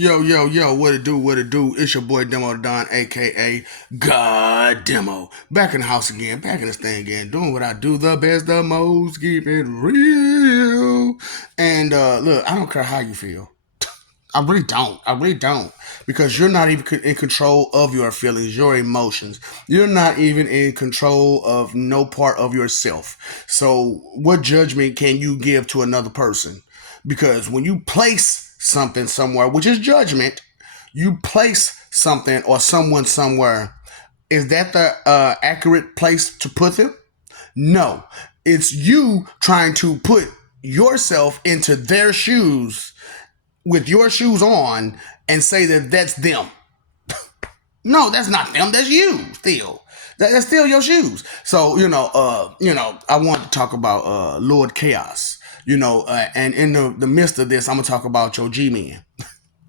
Yo, what it do? It's your boy Demo Don, aka God Demo. Back in the house again, back in this thing again, doing what I do the best, the most, keep it real. And look, I don't care how you feel. I really don't. I really don't. Because you're not even in control of your feelings, your emotions. You're not even in control of no part of yourself. So, what judgment can you give to another person? Because when you place something somewhere, which is judgment, you place something or someone somewhere, is that the accurate place to put them? No. It's you trying to put yourself into their shoes with your shoes on and say that that's them. No, that's not them. That's you still. That's still your shoes. So I want to talk about Lord Chaos. And in the midst of this, I'm gonna talk about your G-men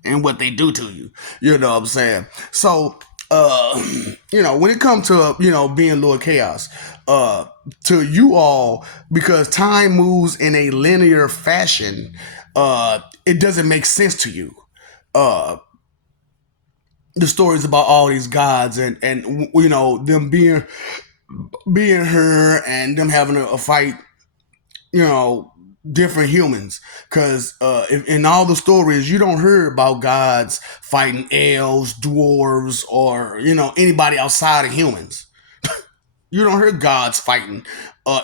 and what they do to you. You know what I'm saying? So, when it comes to being Lord Chaos, to you all, because time moves in a linear fashion, it doesn't make sense to you. Uh, the stories about all these gods and them being her and them having a fight, you know, different humans. Because in all the stories, you don't hear about gods fighting elves, dwarves, or anybody outside of humans. You don't hear gods fighting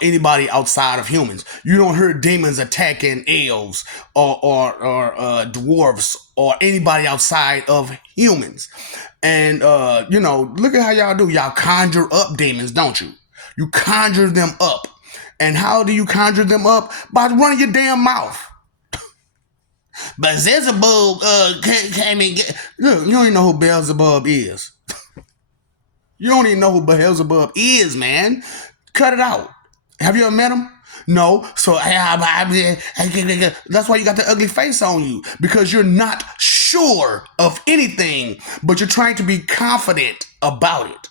anybody outside of humans. You don't hear demons attacking elves or dwarves or anybody outside of humans. And look at how y'all do. Y'all conjure up demons, don't you? You conjure them up. And how do you conjure them up? By running your damn mouth. But Beelzebub came and look. You don't even know who Beelzebub is. You don't even know who Beelzebub is, man. Cut it out. Have you ever met him? No. So that's why you got the ugly face on you, because you're not sure of anything, but you're trying to be confident about it.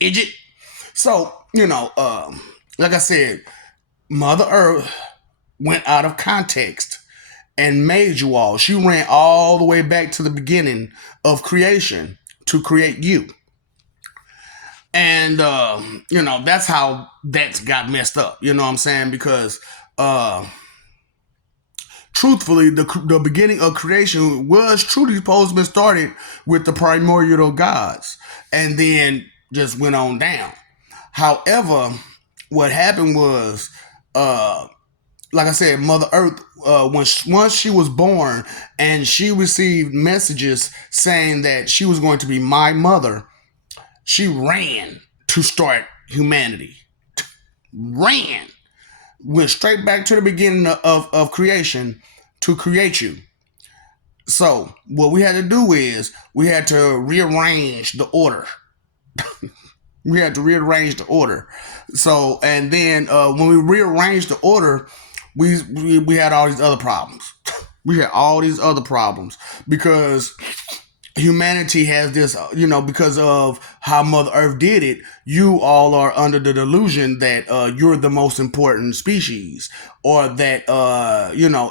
Idiot. So, like I said, Mother Earth went out of context and made you all. She ran all the way back to the beginning of creation to create you. And that's how that got messed up. You know what I'm saying? Because truthfully, the beginning of creation was truly supposed to be started with the primordial gods, and then just went on down. However, what happened was, like I said, Mother Earth, once she was born, and she received messages saying that she was going to be my mother, she ran to start humanity. Ran. Went straight back to the beginning of creation to create you. So, what we had to do is we had to rearrange the order. We had to rearrange the order. So, and then when we rearranged the order, we had all these other problems. We had all these other problems because humanity has this, because of how Mother Earth did it, you all are under the delusion that you're the most important species, or that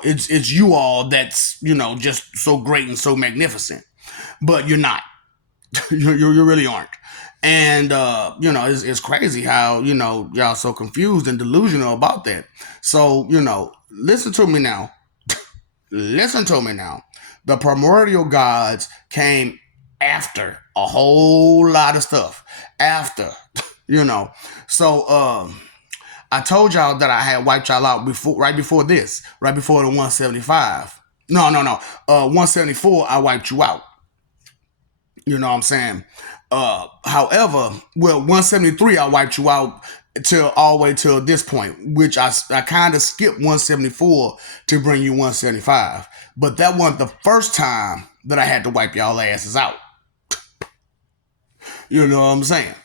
it's you all that's just so great and so magnificent, but you're not. You really aren't. And it's crazy how y'all so confused and delusional about that. So listen to me now. Listen to me now. The primordial gods came after a whole lot of stuff. After, So I told y'all that I had wiped y'all out right before this, right before the 175. No. 174, I wiped you out. You know what I'm saying? However, 173, I wiped you out till all the way till this point, which I kind of skipped 174 to bring you 175. But that wasn't the first time that I had to wipe y'all asses out. You know what I'm saying?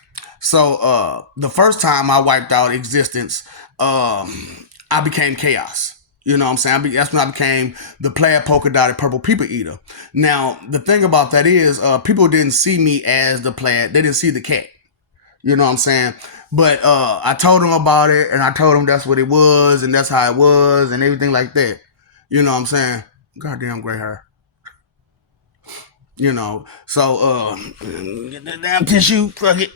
So the first time I wiped out existence, I became chaos. You know what I'm saying? That's when I became the plaid polka dotted purple people eater. Now, the thing about that is, people didn't see me as the plaid. They didn't see the cat. You know what I'm saying? But I told them about it, and I told them that's what it was, and that's how it was, and everything like that. You know what I'm saying? Goddamn gray hair. So get that damn tissue, fuck it,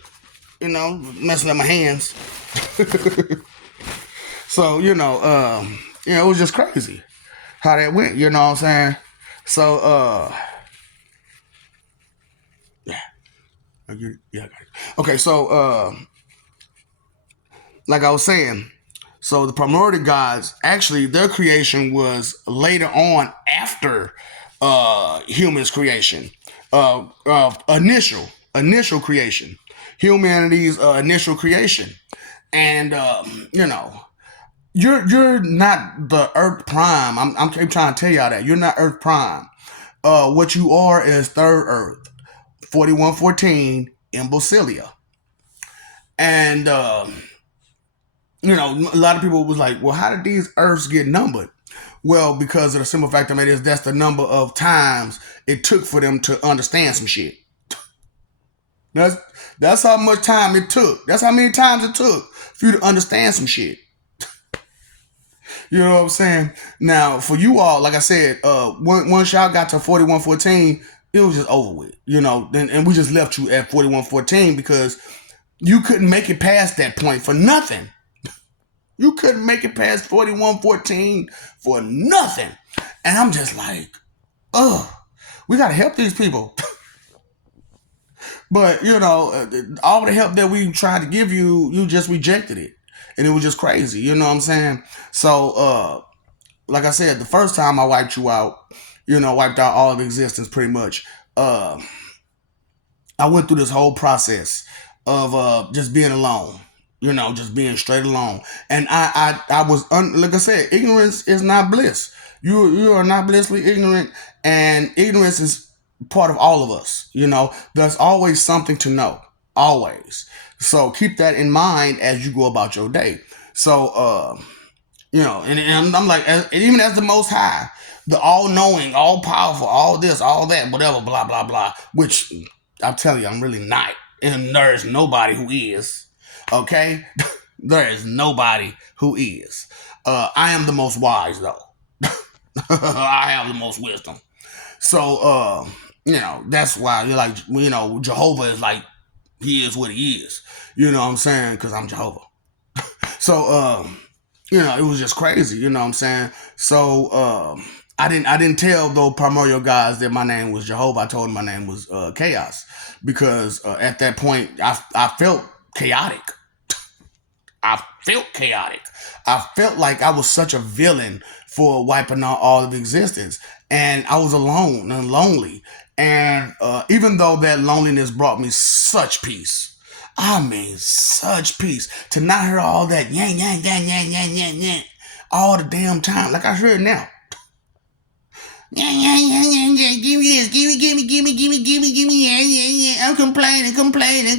messing up my hands. So it was just crazy how that went. You know what I'm saying? So yeah, yeah, I got it. Okay, so like I was saying, so the primordial gods actually their creation was later on after humans' creation, initial creation, humanity's initial creation, and you're not the Earth Prime. I'm trying to tell y'all that you're not Earth Prime. What you are is Third Earth, 4114 Imbecilia, and a lot of people was like, well, how did these Earths get numbered? Well, because of the simple fact that it is that's the number of times it took for them to understand some shit. That's that's how much time it took. That's how many times it took for you to understand some shit. You know what I'm saying? Now, for you all, like I said, once y'all got to 4114, it was just over with. And we just left you at 4114 because you couldn't make it past that point for nothing. You couldn't make it past 4114 for nothing. And I'm just like, ugh, we got to help these people. But, all the help that we tried to give you, you just rejected it. And it was just crazy. You know what I'm saying? So, like I said, the first time I wiped you out, wiped out all of existence pretty much. I went through this whole process of just being alone, just being straight alone. And I was, like I said, ignorance is not bliss. You are not blissfully ignorant, and ignorance is part of all of us. There's always something to know, always. So keep that in mind as you go about your day. So, and I'm like, even as the Most High, the all-knowing, all-powerful, all this, all that, whatever, blah, blah, blah, which I'll tell you, I'm really not. And there is nobody who is. Okay? There is nobody who is. I am the most wise, though. I have the most wisdom. So, that's why, Jehovah is like, he is what he is. You know what I'm saying? Because I'm Jehovah. So, it was just crazy. You know what I'm saying? So, I didn't tell those primordial guys that my name was Jehovah. I told them my name was Chaos because at that point I felt chaotic. I felt chaotic. I felt like I was such a villain for wiping out all of existence, and I was alone and lonely. And even though that loneliness brought me such peace, I mean such peace to not hear all that yang yang yang yang yang yang yang all the damn time like I hear it now. Yeah, yeah, yeah, yeah, yeah. Give me this, give me, yeah, yeah, yeah. I'm complaining,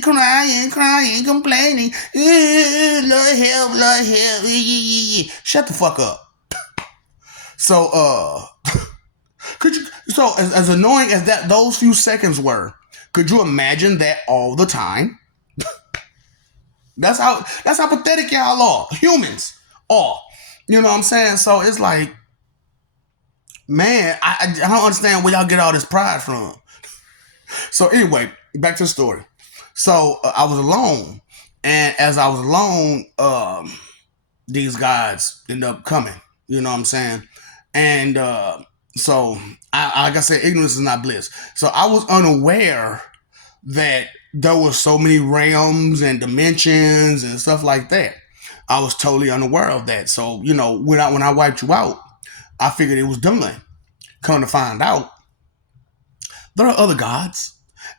crying, complaining. Lord help, yeah, yeah, yeah, yeah. Shut the fuck up. So, could you? So, as annoying as those few seconds were, could you imagine that all the time? That's how pathetic y'all are. Humans are. You know what I'm saying? So it's like, man, I don't understand where y'all get all this pride from. So anyway, back to the story. So I was alone, and as I was alone, these guys end up coming. You know what I'm saying? And so, like I said, ignorance is not bliss. So I was unaware that there were so many realms and dimensions and stuff like that. I was totally unaware of that. So when I wiped you out, I figured it was done. Come to find out, there are other gods,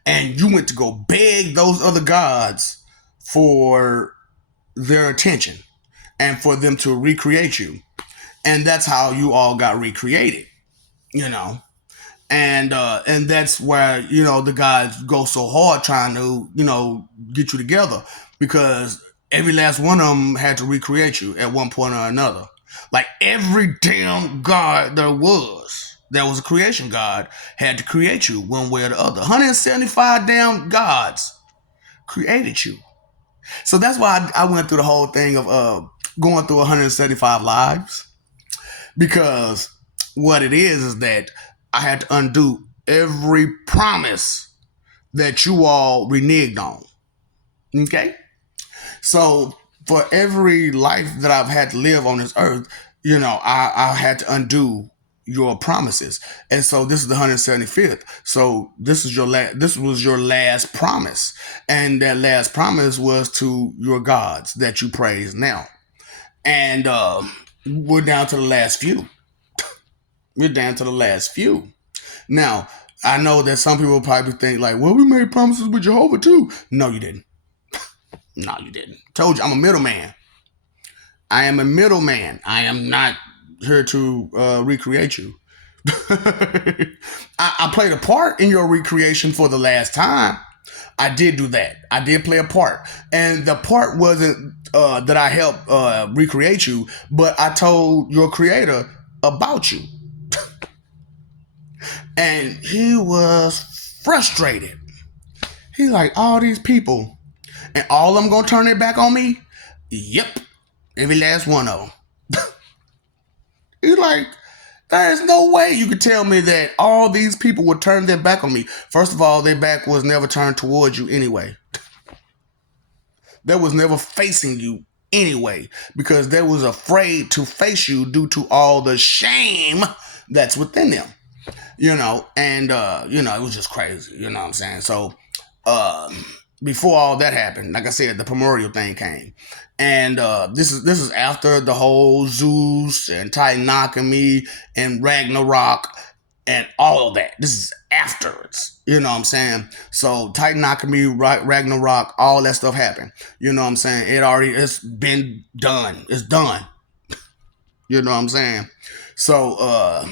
and you went to go beg those other gods for their attention and for them to recreate you. And that's how you all got recreated, and that's where the gods go so hard trying to get you together, because every last one of them had to recreate you at one point or another. Like every damn god that was a creation god had to create you one way or the other. 175 damn gods created you. So that's why I went through the whole thing of going through 175 lives, because what it is that I had to undo every promise that you all reneged on. Okay? So for every life that I've had to live on this earth, I had to undo your promises. And so this is the 175th. So this was your last promise. And that last promise was to your gods that you praise now. And we're down to the last few. We're down to the last few. Now, I know that some people probably think like, well, we made promises with Jehovah too. No, you didn't. No, you didn't. Told you, I'm a middleman. I am a middleman. I am not here to recreate you. I played a part in your recreation for the last time. I did do that. I did play a part. And the part wasn't that I helped recreate you, but I told your creator about you. And he was frustrated. He's like, all these people, and all of them gonna turn their back on me? Yep. Every last one of them. He's like, there's no way you could tell me that all these people would turn their back on me. First of all, their back was never turned towards you anyway. They was never facing you anyway, because they was afraid to face you due to all the shame that's within them. And it was just crazy, you know what I'm saying? So before all that happened, like I said, the primordial thing came. And this is after the whole Zeus and Titanomachy and Ragnarok and all of that. This is afterwards. You know what I'm saying? So Titanomachy, Ragnarok, all that stuff happened. You know what I'm saying? It's been done. It's done. You know what I'm saying? So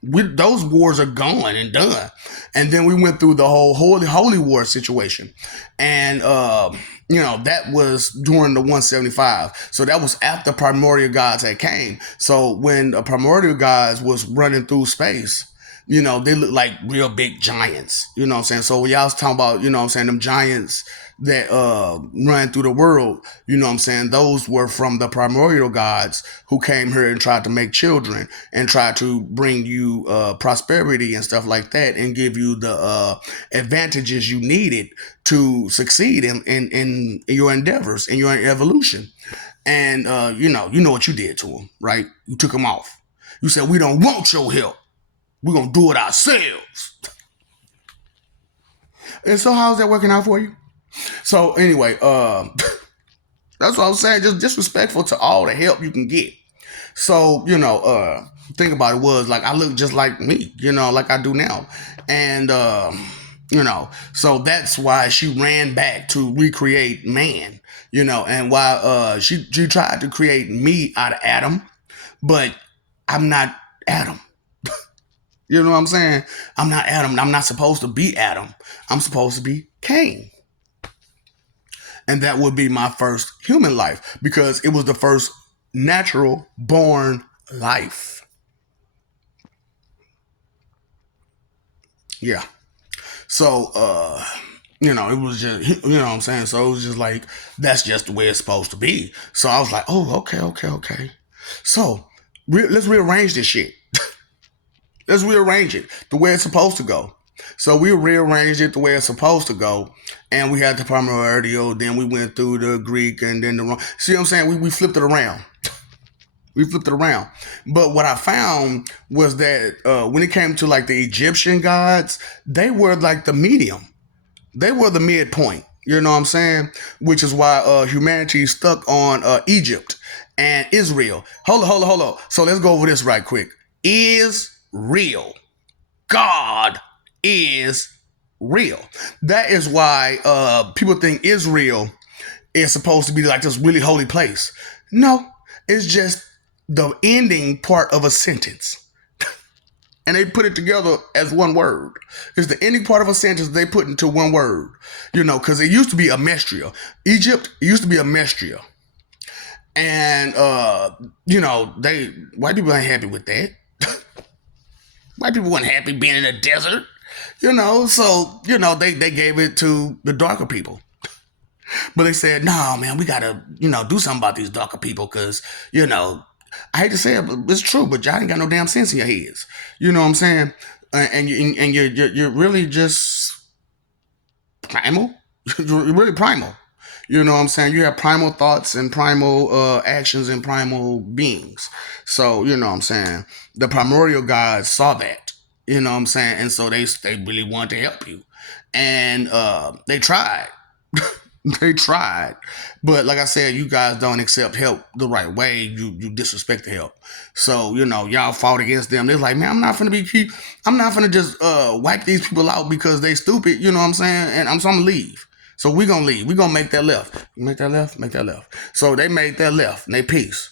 those wars are gone and done. And then we went through the whole holy war situation. And that was during the 175. So that was after primordial gods had came. So when the primordial gods was running through space, they look like real big giants. You know what I'm saying? So when y'all was talking about, them giants that run through the world, those were from the primordial gods who came here and tried to make children and tried to bring you prosperity and stuff like that and give you the advantages you needed to succeed in your endeavors, in your evolution. And you know what you did to them, right? You took them off. You said, we don't want your help. We're going to do it ourselves. And so how's that working out for you? So anyway, that's what I was saying. Just disrespectful to all the help you can get. So, think about it was like, I look just like me, like I do now. And, so that's why she ran back to recreate man, and why she tried to create me out of Adam, but I'm not Adam. You know what I'm saying? I'm not Adam. I'm not supposed to be Adam. I'm supposed to be Cain. And that would be my first human life because it was the first natural born life. Yeah. So, it was just, you know what I'm saying? So it was just like, that's just the way it's supposed to be. So I was like, oh, okay. So let's rearrange this shit. Let's rearrange it the way it's supposed to go. So we rearranged it the way it's supposed to go. And we had the primordial, then we went through the Greek and then the Roman. See what I'm saying? We flipped it around. We flipped it around. But what I found was that when it came to like the Egyptian gods, they were like the medium. They were the midpoint. You know what I'm saying? Which is why humanity is stuck on Egypt and Israel. Hold on. So let's go over this right quick. Is real. God is real. That is why people think Israel is supposed to be like this really holy place. No, it's just the ending part of a sentence. And they put it together as one word. It's the ending part of a sentence they put into one word. Because it used to be a Mestria. Egypt used to be a Mestria. And, white people ain't happy with that. White people weren't happy being in a desert, so, they gave it to the darker people. But they said, no, man, we got to, do something about these darker people because, I hate to say it, but it's true, but y'all ain't got no damn sense in your heads. You know what I'm saying? You're really just primal. You're really primal. You know what I'm saying? You have primal thoughts and primal actions and primal beings. So, you know what I'm saying? The primordial gods saw that. You know what I'm saying? And so they really wanted to help you. And they tried. They tried. But like I said, you guys don't accept help the right way. You disrespect the help. So, you know, y'all fought against them. They're like, man, I'm not gonna just wipe these people out because they stupid, you know what I'm saying? And so I'm gonna leave. So we gonna leave. We gonna make that left. Make that left, make that left. So they made that left and they peace.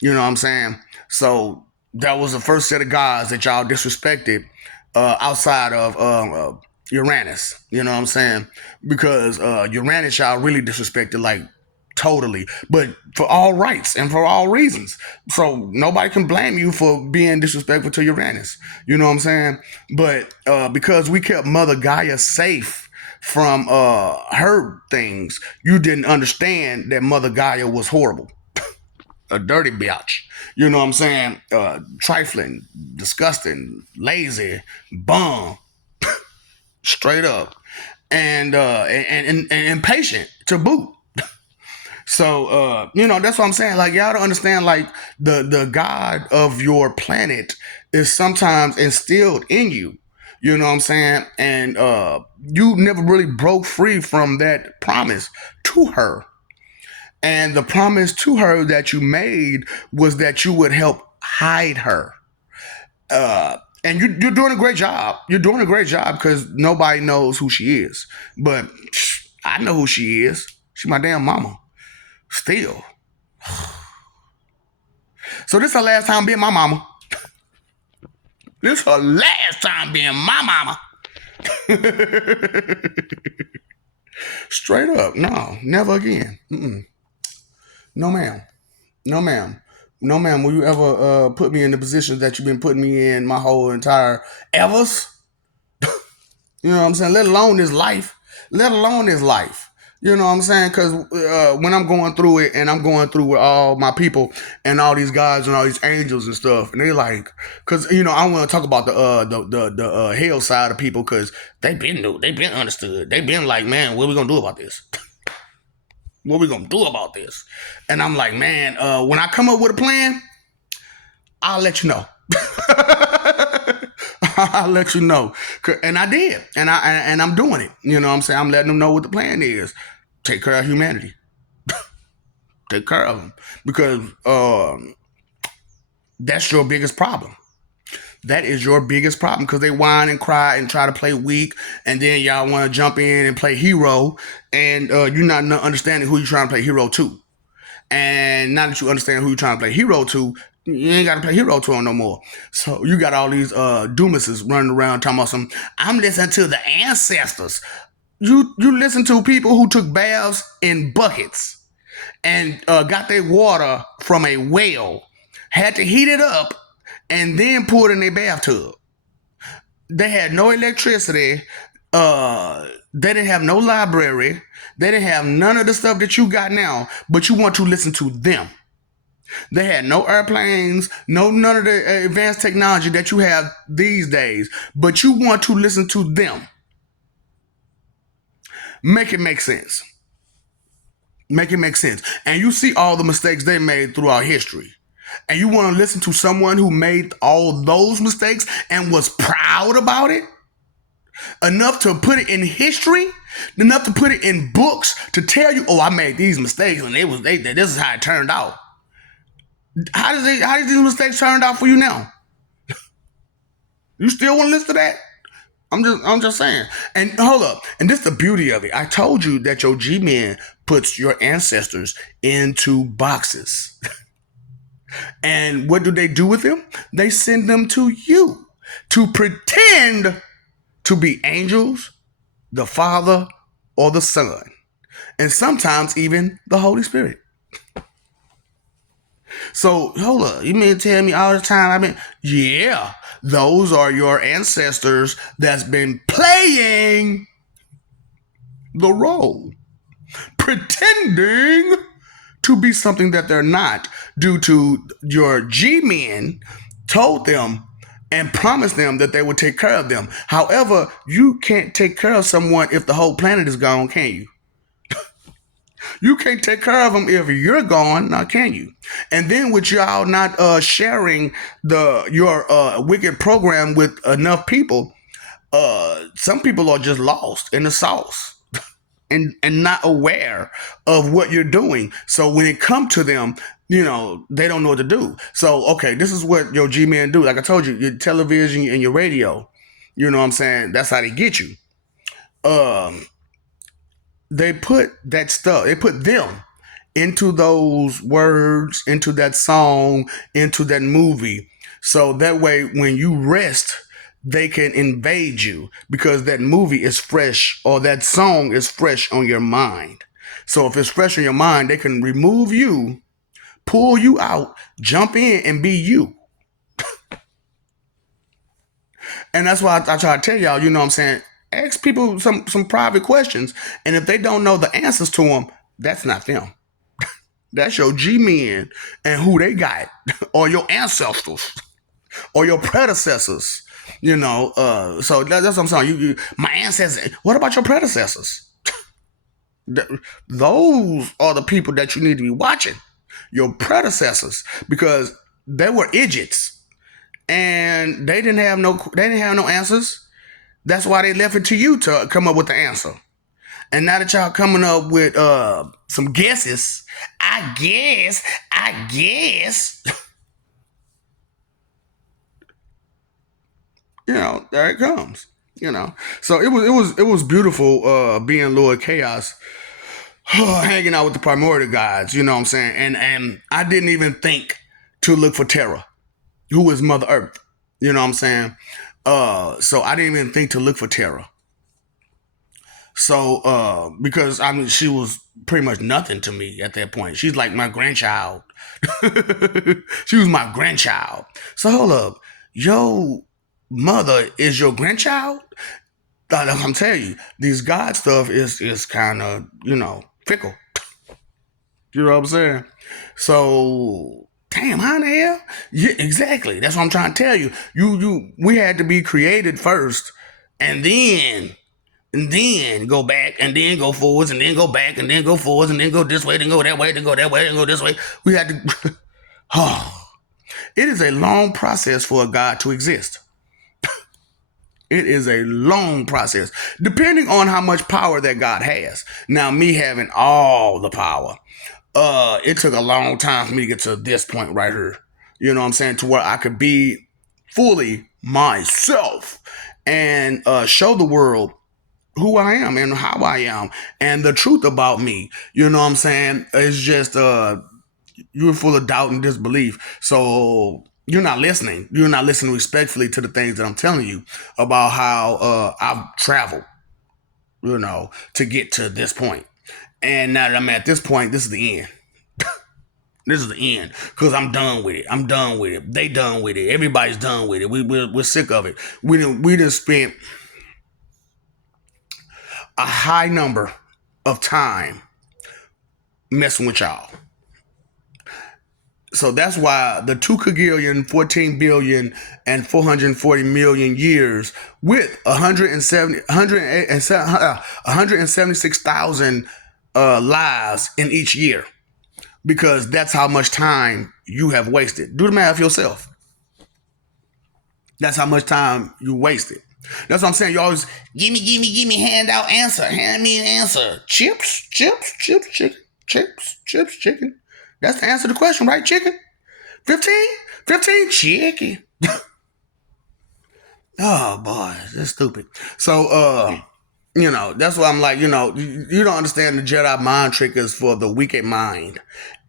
You know what I'm saying? So that was the first set of gods that y'all disrespected outside of Uranus. You know what I'm saying? Because Uranus y'all really disrespected like totally, but for all rights and for all reasons. So nobody can blame you for being disrespectful to Uranus. You know what I'm saying? But because we kept Mother Gaia safe from her things, you didn't understand that Mother Gaia was horrible, a dirty bitch. You know what I'm saying? Trifling, disgusting, lazy, bum, straight up, and impatient to boot. So you know, that's what I'm saying. Like y'all don't understand. Like the god of your planet is sometimes instilled in you. You know what I'm saying? And you never really broke free from that promise to her. And the promise to her that you made was that you would help hide her. And you're doing a great job. You're doing a great job because nobody knows who she is. But I know who she is. She's my damn mama. Still. So this her last time being my mama. This her last time being my mama. Straight up. No, never again. Mm-mm. No, ma'am. No, ma'am. No, ma'am. Will you ever put me in the position that you've been putting me in my whole entire evers? You know what I'm saying? Let alone this life. Let alone this life. You know what I'm saying? Because when I'm going through it and I'm going through with all my people and all these guys and all these angels and stuff, and they like, because you know I want to talk about the hell side of people because they been understood. They been like, man, what are we gonna do about this? What are we gonna do about this? And I'm like, man, when I come up with a plan, I'll let you know. I'll let you know. And I did. And I'm doing it. You know what I'm saying? I'm letting them know what the plan is. Take care of humanity. Take care of them. Because that's your biggest problem. That is your biggest problem because they whine and cry and try to play weak, and then y'all want to jump in and play hero, and you're not understanding who you're trying to play hero to. And now that you understand who you're trying to play hero to, you ain't got to play hero to them no more. So you got all these doomuses running around talking about I'm listening to the ancestors. You listen to people who took baths in buckets and got their water from a well, had to heat it up, and then pour it in their bathtub. They had no electricity. They didn't have no library. They didn't have none of the stuff that you got now, but you want to listen to them. They had no airplanes, none of the advanced technology that you have these days, but you want to listen to them. Make it make sense. Make it make sense. And you see all the mistakes they made throughout history. And you want to listen to someone who made all those mistakes and was proud about it? Enough to put it in history? Enough to put it in books to tell you, oh, I made these mistakes and this is how it turned out. How does these mistakes turn out for you now? You still want to listen to that? I'm just saying. And hold up. And this is the beauty of it. I told you that your G-Men puts your ancestors into boxes. And what do they do with them? They send them to you to pretend to be angels, the Father, or the Son. And sometimes even the Holy Spirit. So, hold up. You mean tell me all the time yeah, those are your ancestors that's been playing the role. Pretending to be something that they're not due to your G-men told them and promised them that they would take care of them. However, you can't take care of someone if the whole planet is gone, can you? You can't take care of them if you're gone, now can you? And then with y'all not sharing your wicked program with enough people, some people are just lost in the sauce and not aware of what you're doing. So when it come to them, they don't know what to do. So okay, this is what your G-men do. Like I told you, your television and your radio. You know what I'm saying? That's how they get you. Um, they put that stuff. They put them into those words, into that song, into that movie. So that way, when you rest, they can invade you because that movie is fresh or that song is fresh on your mind. So if it's fresh on your mind, they can remove you, pull you out, jump in, and be you. And that's why I try to tell y'all, you know what I'm saying? Ask people some private questions. And if they don't know the answers to them, that's not them. That's your G men and who they got, or your ancestors, or your predecessors. So that's what I'm saying. My ancestors. What about your predecessors? Those are the people that you need to be watching. Your predecessors, because they were idiots and they didn't have no answers. That's why they left it to you to come up with the answer. And now that y'all coming up with some guesses, I guess, there it comes. So it was beautiful being Lord Chaos, hanging out with the primordial gods. You know what I'm saying? And I didn't even think to look for Terra, who is Mother Earth. You know what I'm saying? So I didn't even think to look for Terra. So, because I mean, she was pretty much nothing to me at that point. She's like my grandchild. She was my grandchild. So hold up, your mother is your grandchild? I'm telling you, these God stuff is kind of fickle. You know what I'm saying? So. Damn, how in the hell? Yeah, exactly. That's what I'm trying to tell you. We had to be created first, and then go back, and then go forwards, and then go back, and then go forwards, and then go this way, then go that way, then go that way, then go this way. We had to. Oh, it is a long process for a God to exist. It is a long process, depending on how much power that God has. Now, me having all the power, it took a long time for me to get to this point right here. You know what I'm saying? To where I could be fully myself and show the world who I am and how I am and the truth about me. You know what I'm saying? It's just you're full of doubt and disbelief. So you're not listening. You're not listening respectfully to the things that I'm telling you about how I've traveled, to get to this point. And now that I'm at this point, this is the end. This is the end because I'm done with it. I'm done with it. They done with it. Everybody's done with it. We're sick of it. We done spent a high number of time messing with y'all. So that's why the 2 kagillion, 14 billion, and 440 million years with 176,000 lives in each year. Because that's how much time you have wasted. Do the math yourself. That's how much time you wasted. That's what I'm saying. You always give me, hand out answer. Hand me an answer. Chips, chicken. Chicken. That's the answer to the question, right? Chicken. 15 chicken. Oh boy, that's stupid. So that's why I'm like, you don't understand the Jedi mind trick is for the weak at mind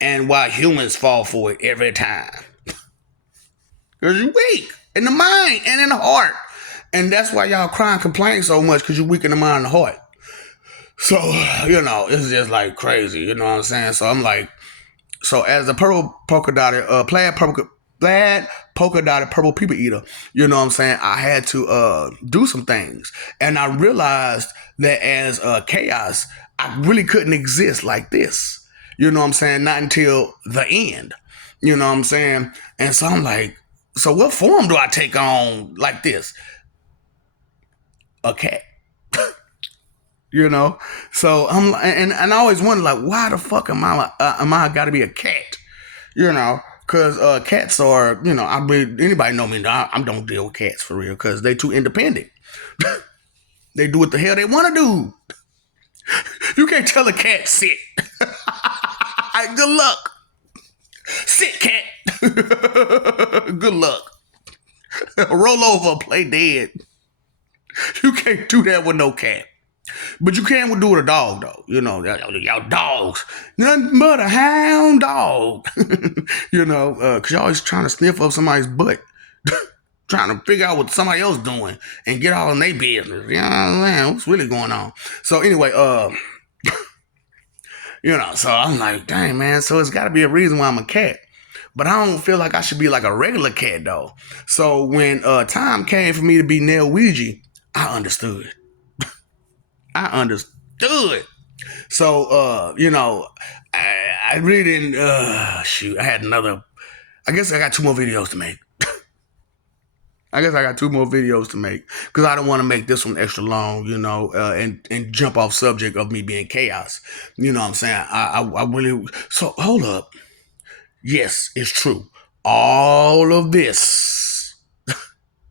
and why humans fall for it every time. Because you're weak in the mind and in the heart. And that's why y'all cry and complain so much because you're weak in the mind and the heart. So, it's just like crazy. You know what I'm saying? So I'm like, so as a purple polka dotted, plaid polka dotted purple people eater, you know what I'm saying? I had to do some things. And I realized that as chaos, I really couldn't exist like this. You know what I'm saying? Not until the end. You know what I'm saying? And so I'm like, So what form do I take on like this? A cat. You know? So I'm and I always wonder like why the fuck am I got to be a cat? You know? Cause cats are, you know, anybody know me? I don't deal with cats for real, cause they too independent. They do what the hell they want to do. You can't tell a cat sit. Good luck. Sit, cat. Good luck. Roll over, play dead. You can't do that with no cat. But you can do it with a dog, though. You know, y'all dogs. Nothing but a hound dog. You know, because you're always trying to sniff up somebody's butt. Trying to figure out what somebody else doing and get all in their business. You know what I'm saying? What's really going on? So anyway, you know, so I'm like, dang, man, so it's got to be a reason why I'm a cat. But I don't feel like I should be like a regular cat, though. So when time came for me to be Nell Ouija, I understood. I understood. So, you know, I really didn't, shoot, I had another, I guess I got 2 more videos to make. Because I don't want to make this one extra long, you know, and jump off subject of me being chaos. You know what I'm saying? I really, so hold up. Yes, it's true. All of this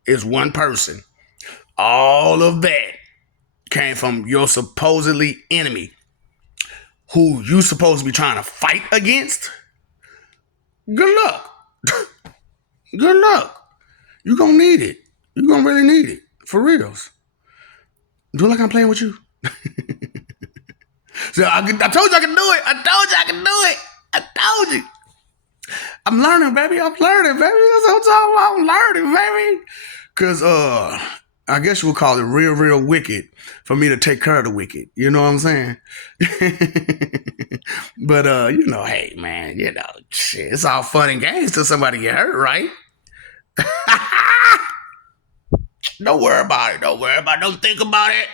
is one person. All of that came from your supposedly enemy who you supposed to be trying to fight against. Good luck. Good luck. You're going to need it. You're going to really need it. For reals. Do like I'm playing with you. So I told you I can do it. I told you. I'm learning, baby. That's what I'm talking about. I'm learning, baby. Because, I guess you would call it real wicked for me to take care of the wicked. You know what I'm saying? But, you know, hey, man, you know, shit, it's all fun and games till somebody get hurt, right? Don't worry about it. Don't think about it.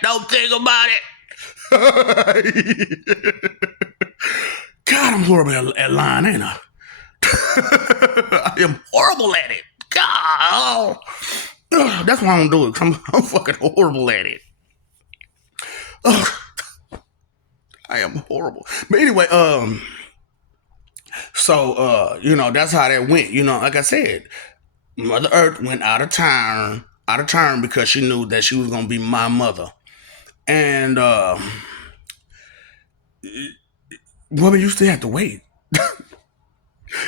God, I'm horrible at lying, ain't I? I am horrible at it. God. That's why I don't do it. I'm fucking horrible at it. I am horrible. But anyway, so you know, that's how that went. You know, like I said, Mother Earth went out of turn because she knew that she was gonna be my mother. And women used to have to wait.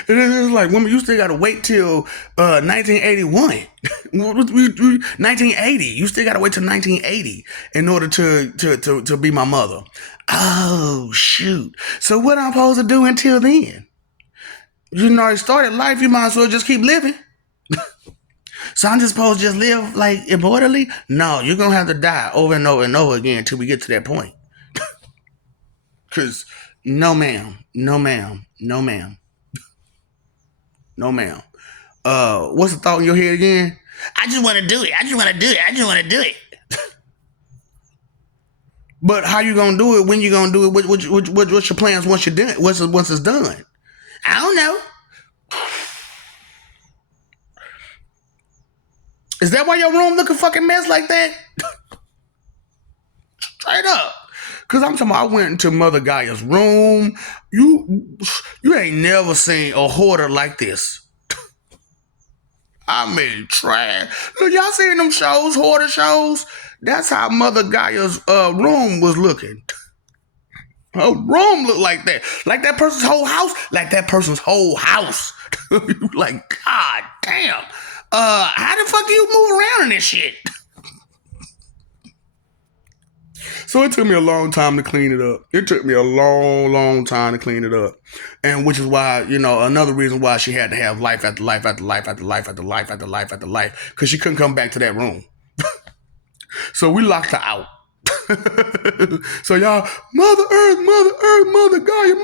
And it's like women used to got to wait till 1981, 1980. You still got to wait till 1980 in order to be my mother. Oh shoot! So what I'm supposed to do until then? You know, I started life. You might as well just keep living. So I'm just supposed to just live like immortally? No, you're gonna have to die over and over and over again until we get to that point. Cause no ma'am. What's the thought in your head again? I just want to do it. But how you gonna do it? When you gonna do it? What's your plans once you're done? Once it's done? I don't know. Is that why your room look a fucking mess like that? Straight up. Cause I'm talking about I went into Mother Gaia's room. You ain't never seen a hoarder like this. I mean, trash. Look, y'all seen them shows, hoarder shows? That's how Mother Gaia's room was looking. Her room looked like that. Like that person's whole house. Like, God damn. How the fuck do you move around in this shit? So it took me a long time to clean it up. And which is why, you know, another reason why she had to have life after life. Because she couldn't come back to that room. So we locked her out. So y'all, Mother Earth, Mother Gaia.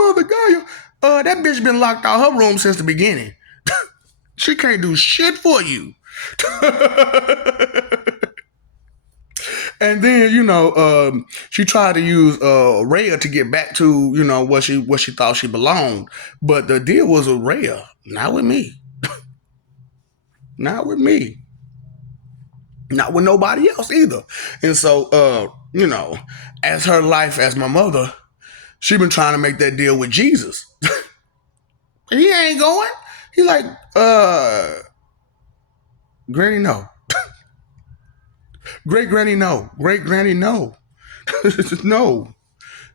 That bitch been locked out her room since the beginning. She can't do shit for you. And then, you know, she tried to use Rhea to get back to, you know, what she thought she belonged. But the deal was with Rhea, not with me. Not with me. Not with nobody else either. And so, as her life as my mother, she been trying to make that deal with Jesus. He ain't going. He like, Granny, no. Great Granny, no. Great Granny, no. No.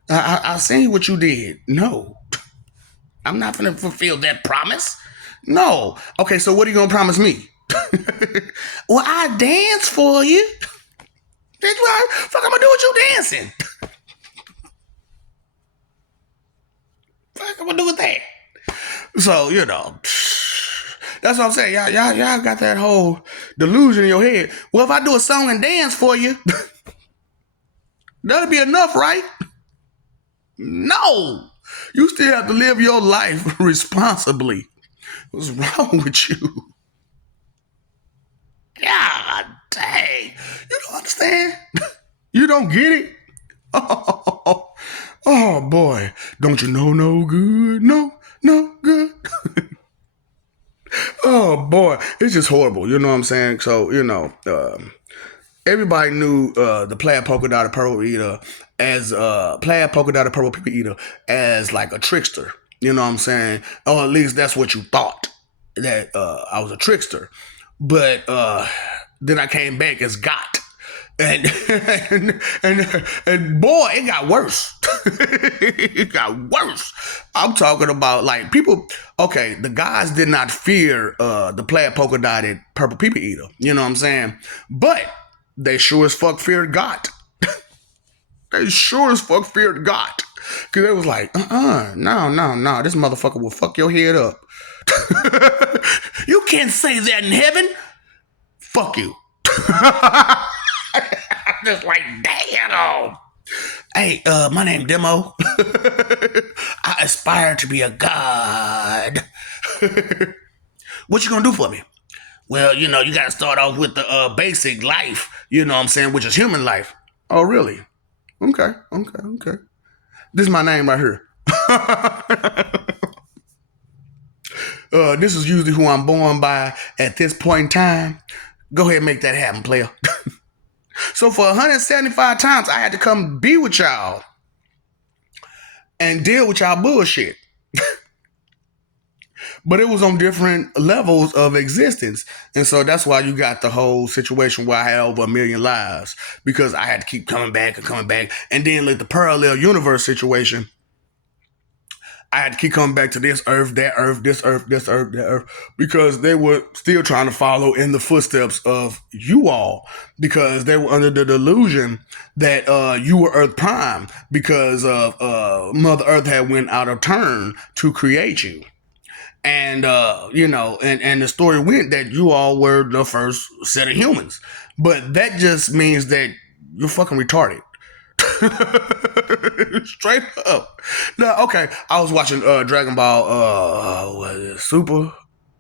I seen what you did. No. I'm not gonna fulfill that promise. No. Okay, so what are you gonna promise me? Well, I dance for you. That's why fuck I'm gonna do with you dancing. Fuck I'm gonna do with that. So, that's what I'm saying. Y'all got that whole delusion in your head. Well, if I do a song and dance for you, that'll be enough, right? No. You still have to live your life responsibly. What's wrong with you? God dang. You don't understand? You don't get it? Oh boy. Don't you know no good? No good. Oh boy. It's just horrible. You know what I'm saying? So, everybody knew the plaid polka dotted purple eater as plaid polka dotted purple people eater as like a trickster. You know what I'm saying? Or at least that's what you thought, that I was a trickster. But then I came back as Got. And boy, it got worse. It got worse. I'm talking about like people. Okay, the guys did not fear the plaid polka dotted purple people eater. You know what I'm saying? But they sure as fuck feared God. They sure as fuck feared God. Cause it was like, no, this motherfucker will fuck your head up. You can't say that in heaven. Fuck you. Just like, damn. Hey, my name Demo. I aspire to be a god. What you gonna do for me? Well, you gotta start off with the basic life, you know what I'm saying, which is human life. Oh, really? Okay. This is my name right here. This is usually who I'm born by at this point in time. Go ahead and make that happen, player. So for 175 times, I had to come be with y'all and deal with y'all bullshit. But it was on different levels of existence. And so that's why you got the whole situation where I had over 1 million lives, because I had to keep coming back. And then like the parallel universe situation, I had to keep coming back to this earth, that earth, this earth, that earth, because they were still trying to follow in the footsteps of you all, because they were under the delusion that you were Earth Prime, because of Mother Earth had went out of turn to create you. And, and the story went that you all were the first set of humans. But that just means that you're fucking retarded. Straight up. Now, okay, I was watching Dragon Ball Super.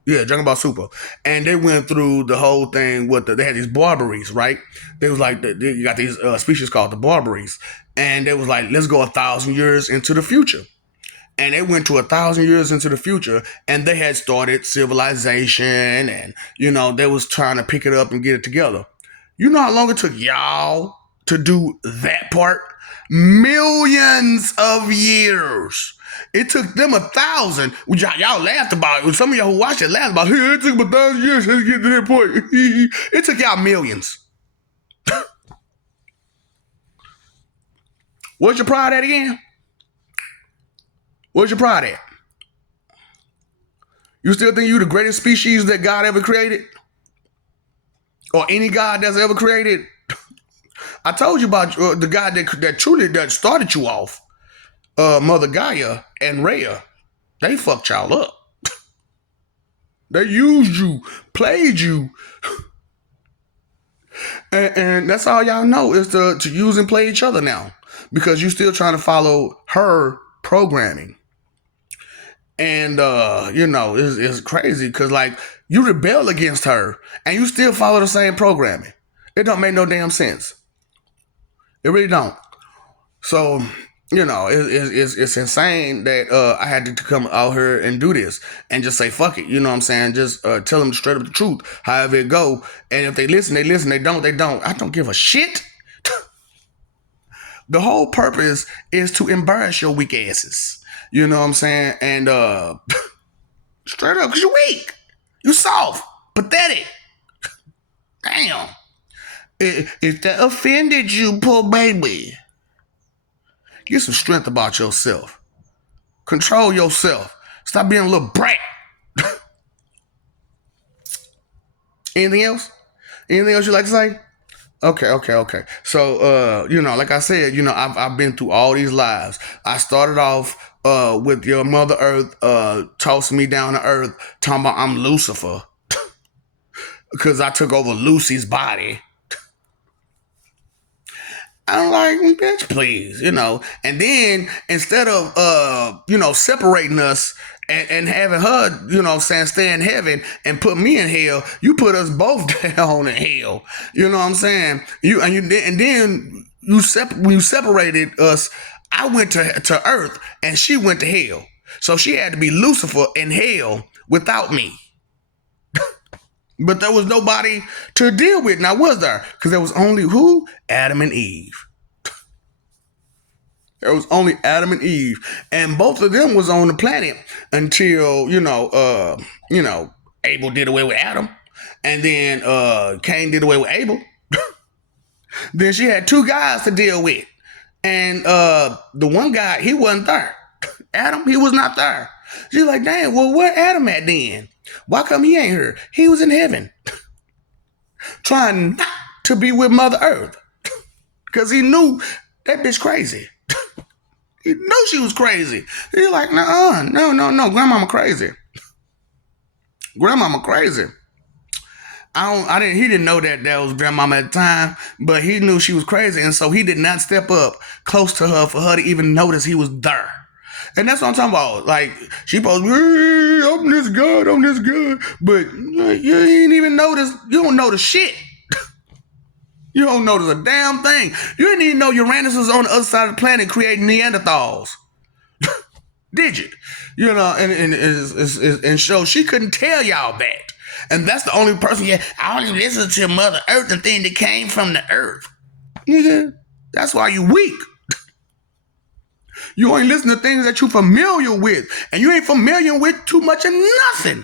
Yeah, Dragon Ball Super. And they went through the whole thing with they had these Barbaries, right? They was like, you got these species called the Barbaries. And they was like, let's go 1,000 years into the future. And they went to 1,000 years into the future, and they had started civilization, and they was trying to pick it up and get it together. You know how long it took y'all to do that part? Millions of years. It took them 1,000. Y'all laughed about it. Some of y'all who watched it laughed about it. Hey, it took 1,000 years to get to that point. It took y'all millions. Where's your pride at again? Where's your pride at? You still think you the greatest species that God ever created? Or any God that's ever created? I told you about the God that truly that started you off. Mother Gaia and Rhea. They fucked y'all up. They used you, played you. And that's all y'all know is to use and play each other now. Because you're still trying to follow her programming. And, it's crazy because, like, you rebel against her and you still follow the same programming. It don't make no damn sense. It really don't. So, You know, it's insane that I had to come out here and do this and just say fuck it. You know what I'm saying? Just tell them straight up the truth, however it go. And if they listen, they listen. They don't, they don't. I don't give a shit. The whole purpose is to embarrass your weak asses. You know what I'm saying? And straight up, because you weak. You soft. Pathetic. Damn. If that offended you, poor baby, get some strength about yourself. Control yourself. Stop being a little brat. Anything else? Anything else you like to say? Okay. So, you know, like I said, you know, I've been through all these lives. I started off with your Mother Earth tossing me down to earth, talking about I'm Lucifer because I took over Lucy's body. I'm like, bitch, please, you know. And then instead of you know, separating us and having her, you know, saying stay in heaven and put me in hell, you put us both down in hell. You know what I'm saying? And then when you separated us, I went to earth and she went to hell. So she had to be Lucifer in hell without me. But there was nobody to deal with, now was there? Because there was only who? Adam and Eve. There was only Adam and Eve, and both of them was on the planet until you know, Abel did away with Adam, and then Cain did away with Abel. Then she had two guys to deal with, and the one guy, he wasn't there. Adam, he was not there. She's like, damn, well, where Adam at then? Why come he ain't here? He was in heaven, trying not to be with Mother Earth, because he knew that bitch crazy. He knew she was crazy. He's like, no, grandmama crazy. Grandmama crazy. He didn't know that was grandmama at the time, but he knew she was crazy, and so he did not step up close to her for her to even notice he was there. And that's what I'm talking about. Like, she supposed to be, I'm this good. But you ain't even notice, you don't notice shit. You don't notice a damn thing. You didn't even know Uranus was on the other side of the planet creating Neanderthals. Did you? You know, and so she couldn't tell y'all that. And that's the only person, I only listen to Mother Earth and thing that came from the earth. Nigga, that's why you weak. You only listen to things that you're familiar with. And you ain't familiar with too much of nothing.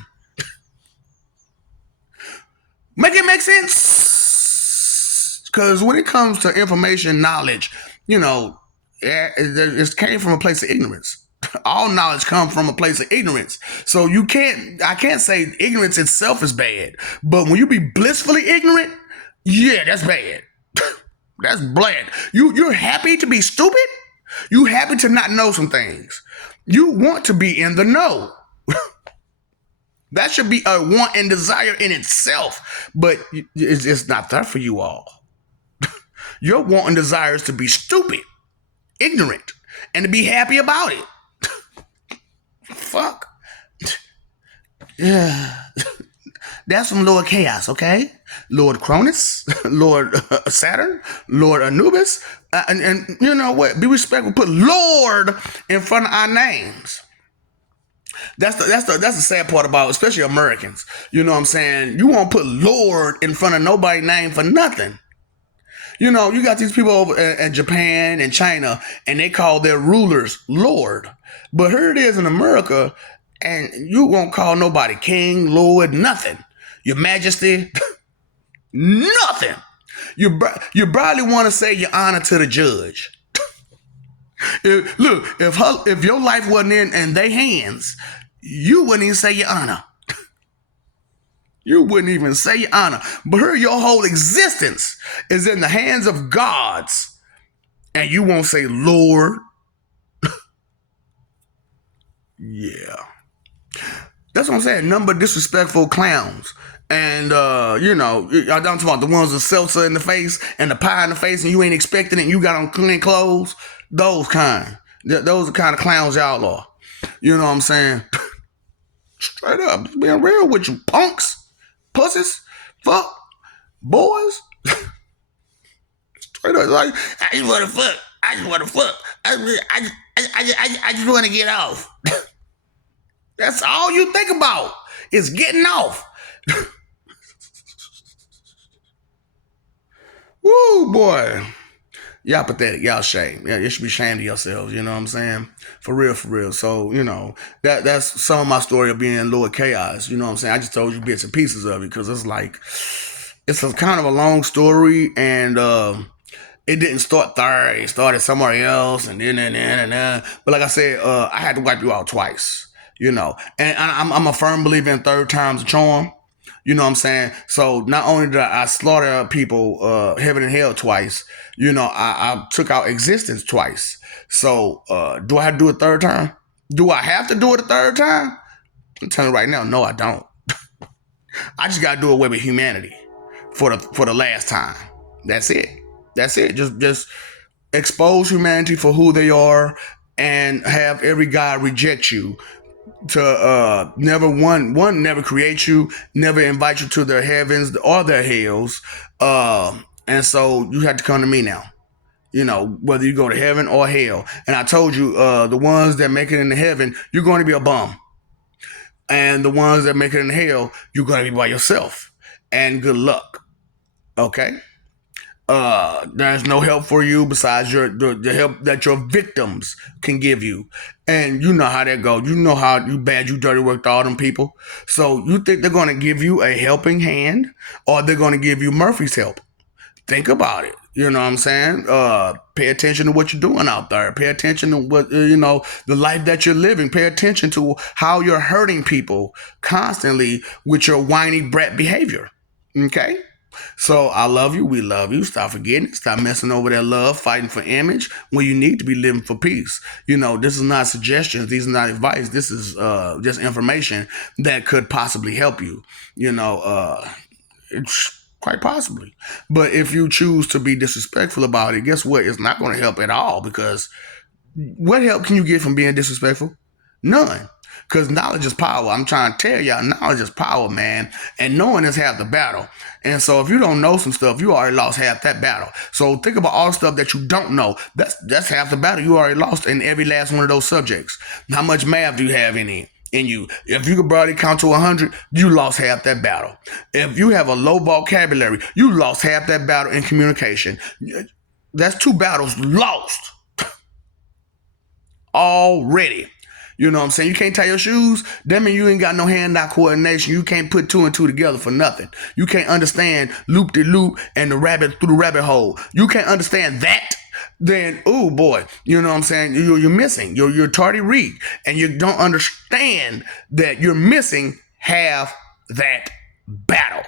Make it make sense? Because when it comes to information, knowledge, you know, it came from a place of ignorance. All knowledge comes from a place of ignorance. So I can't say ignorance itself is bad. But when you be blissfully ignorant, yeah, that's bad. That's bad. You're happy to be stupid? You happy to not know some things? You want to be in the know. That should be a want and desire in itself. But it's not there for you all. Your want and desire is to be stupid, ignorant, and to be happy about it. Fuck. Yeah. That's some Lord Chaos, okay? Lord Cronus, Lord Saturn, Lord Anubis, and you know what? Be respectful. Put Lord in front of our names. That's the sad part about, especially Americans. You know what I'm saying? You won't put Lord in front of nobody's name for nothing. You know, you got these people over in Japan and China, and they call their rulers Lord. But here it is in America, and you won't call nobody King, Lord, nothing. Your Majesty, nothing. You barely want to say your honor to the judge. If your life wasn't in their hands, you wouldn't even say your honor. You wouldn't even say your honor. But here, your whole existence is in the hands of gods. And you won't say Lord. Yeah. That's what I'm saying. Number of disrespectful clowns. And, you know, I'm talking about the ones with seltzer in the face and the pie in the face and you ain't expecting it and you got on clean clothes. Those kind. Those are the kind of clowns y'all are. You know what I'm saying? Straight up. Just being real with you, punks. Pussies, fuck, boys. Straight up, like, I just want to fuck. I just want to get off. That's all you think about is getting off. Woo, boy. Y'all pathetic. Y'all shame. Yeah, you should be ashamed of yourselves. You know what I'm saying? For real, for real. So, that's some of my story of being Lord Chaos. You know what I'm saying? I just told you bits and pieces of it because it's like, it's a kind of a long story and it didn't start there. It started somewhere else and then. But like I said, I had to wipe you out twice, And I'm a firm believer in third time's a charm. You know what I'm saying? So not only did I slaughter people, heaven and hell twice, I took out existence twice. So do I have to do it a third time? Do I have to do it a third time? I'm telling you right now, no, I don't. I just gotta do away with humanity for the last time. That's it. That's it. Just expose humanity for who they are and have every God reject you to never never create you, never invite you to their heavens or their hells. And so you have to come to me now. Whether you go to heaven or hell. And I told you, the ones that make it into heaven, you're going to be a bum. And the ones that make it in hell, you're going to be by yourself. And good luck. Okay? There's no help for you besides the help that your victims can give you. And you know how that goes. You know how you bad you dirty worked all them people. So you think they're going to give you a helping hand or they're going to give you Murphy's help? Think about it. You know what I'm saying? Pay attention to what you're doing out there. Pay attention to what, the life that you're living. Pay attention to how you're hurting people constantly with your whiny brat behavior. Okay? So I love you. We love you. Stop forgetting. Stop messing over that love, fighting for image when you need to be living for peace. This is not suggestions. These are not advice. This is just information that could possibly help you. It's quite possibly. But if you choose to be disrespectful about it, guess what? It's not going to help at all because what help can you get from being disrespectful? None. Because knowledge is power. I'm trying to tell y'all, knowledge is power, man. And knowing is half the battle. And so if you don't know some stuff, you already lost half that battle. So think about all the stuff that you don't know. That's half the battle. You already lost in every last one of those subjects. How much math do you have in you? If you could barely count to 100, you lost half that battle. If you have a low vocabulary, you lost half that battle in communication. That's 2 battles lost already. You know what I'm saying? You can't tie your shoes. That means you ain't got no hand-eye coordination. You can't put 2 and 2 together for nothing. You can't understand loop-de-loop and the rabbit through the rabbit hole. You can't understand that. Then, oh boy, you know what I'm saying? You're missing. You're tardy read. And you don't understand that you're missing half that battle.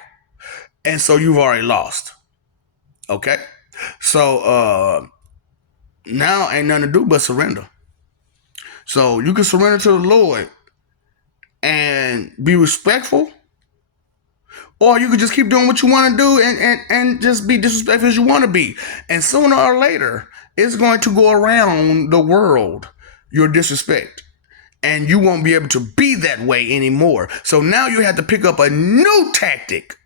And so you've already lost. Okay? So now ain't nothing to do but surrender. So you can surrender to the Lord and be respectful, or you could just keep doing what you want to do and just be disrespectful as you want to be. And sooner or later, it's going to go around the world, your disrespect. And you won't be able to be that way anymore. So now you have to pick up a new tactic.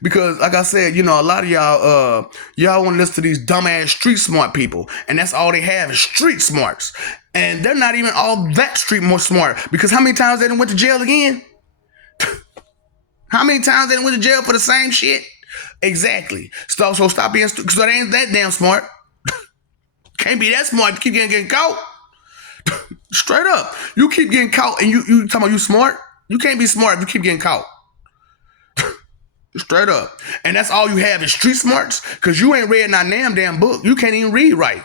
Because, like I said, a lot of y'all want to listen to these dumbass street smart people. And that's all they have is street smarts. And they're not even all that street more smart. Because how many times they done went to jail again? How many times they done went to jail for the same shit? Exactly. So stop being stupid. So they ain't that damn smart. Can't be that smart if you keep getting caught. Straight up. You keep getting caught and you talking about you smart? You can't be smart if you keep getting caught. Straight up. And that's all you have is street smarts? Because you ain't read not damn book. You can't even read right.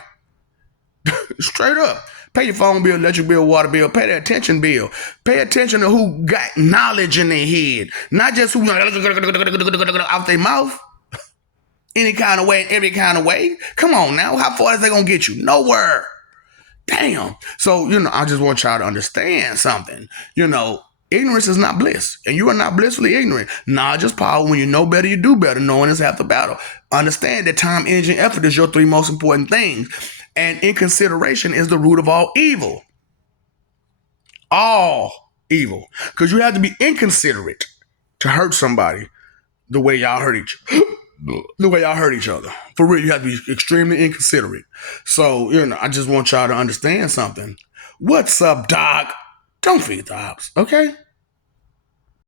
Straight up. Pay your phone bill, electric bill, water bill. Pay the attention bill. Pay attention to who got knowledge in their head. Not just who out their mouth. Any kind of way, every kind of way. Come on now. How far is they going to get you? Nowhere. Damn. So, I just want y'all to understand something. Ignorance is not bliss, and you are not blissfully ignorant. Knowledge is power. When you know better, you do better. Knowing is half the battle. Understand that time, energy, and effort is your 3 most important things. And inconsideration is the root of all evil. All evil. Because you have to be inconsiderate to hurt somebody the way y'all hurt each other. the way y'all hurt each other. For real, you have to be extremely inconsiderate. So, I just want y'all to understand something. What's up, Doc? Don't feed the ops, okay?